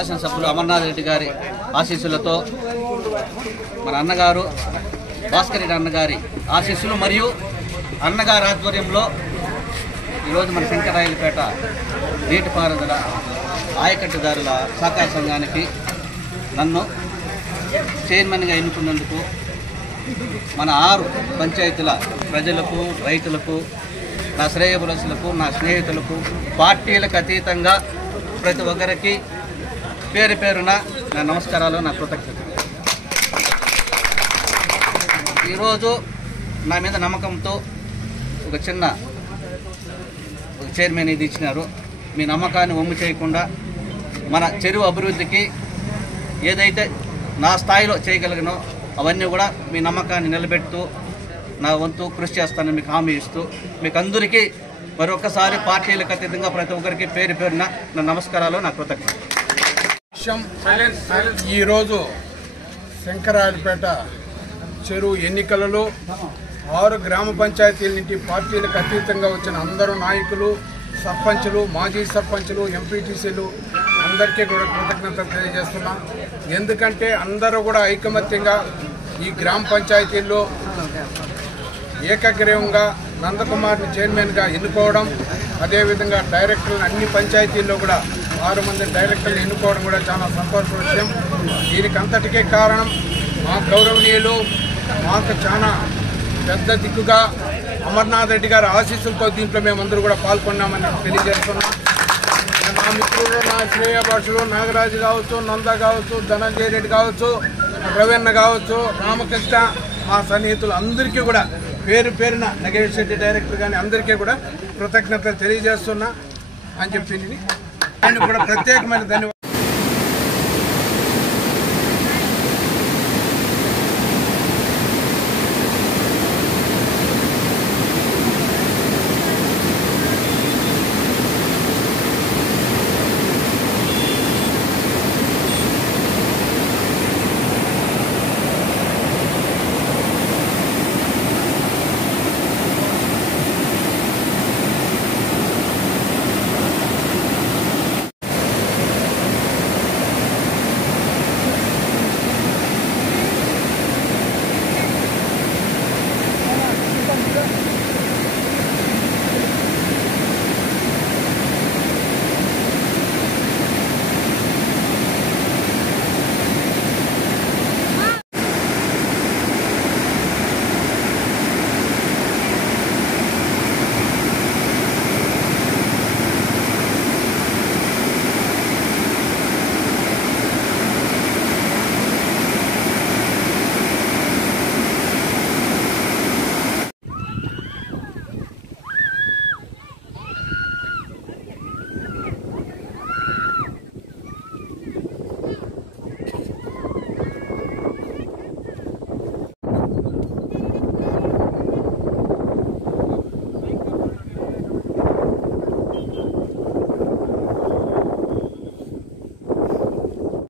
శాసనసభ్యులు అమర్నాథ్ రెడ్డి గారి ఆశీస్సులతో మన అన్నగారు భాస్కర్ రెడ్డి అన్నగారి ఆశీస్సులు మరియు అన్నగారి ఆధ్వర్యంలో ఈరోజు మన శంకరాయలపేట నీటిపారుదల ఆయకట్టుదారుల సహకార సంఘానికి నన్ను చైర్మన్గా ఎన్నుకున్నందుకు మన 6 పంచాయతీల ప్రజలకు, రైతులకు, నా శ్రేయోభిలాషులకు, నా స్నేహితులకు, పార్టీలకు అతీతంగా ప్రతి ఒక్కరికి పేరు పేరున నా నమస్కారాలు, నా కృతజ్ఞతలు. ఈరోజు నా మీద నమ్మకంతో ఒక చైర్మన్ ఇది ఇచ్చినారు. మీ నమ్మకాన్ని వమ్ము చేయకుండా మన చెరువు అభివృద్ధికి ఏదైతే నా స్థాయిలో చేయగలిగినో అవన్నీ కూడా మీ నమ్మకాన్ని నిలబెడుతూ నా వంతు కృషి చేస్తానని మీకు హామీ ఇస్తూ మీకు అందరికీ మరొకసారి పార్టీలకు అతీతంగా ప్రతి ఒక్కరికి పేరు పేరున నా నమస్కారాలు, నా కృతజ్ఞతలు. ఈరోజు శంకరాయలపేట చెరువు ఎన్నికలలో 6 గ్రామ పంచాయతీల నుండి పార్టీలకు అతీతంగా వచ్చిన అందరూ నాయకులు, సర్పంచులు, మాజీ సర్పంచులు, ఎంపీటీసీలు అందరికీ కూడా కృతజ్ఞతలు తెలియజేస్తున్నాం. ఎందుకంటే అందరూ కూడా ఐకమత్యంగా ఈ గ్రామ పంచాయతీల్లో ఏకగ్రీవంగా నందకుమార్ని చైర్మన్గా ఎన్నుకోవడం, అదేవిధంగా డైరెక్టర్లు అన్ని పంచాయతీల్లో కూడా 6 మంది డైరెక్టర్లు ఎన్నుకోవడం కూడా చాలా సంతోష విషయం. దీనికి అంతటికే కారణం మా గౌరవనీయులు, మాకు చాలా పెద్ద దిక్కుగా అమర్నాథ్ రెడ్డి గారి ఆశీస్సులతో దీంట్లో మేమందరూ కూడా పాల్గొన్నామని తెలియజేస్తున్నాం. నా మిత్రులు, నా శ్రేయోభిలాషులు నాగరాజు కావచ్చు, నంద కావచ్చు, ధనంజయ రెడ్డి కావచ్చు, రవీణ కావచ్చు, రామకృష్ణ, మా సన్నిహితులు అందరికీ కూడా పేరు పేరున నగేష్ రెడ్డి డైరెక్టర్ కానీ అందరికీ కూడా కృతజ్ఞతలు తెలియజేస్తున్నా అని చెప్పి ఆయన కూడా ప్రత్యేకమైన ధన్యవాదాలు.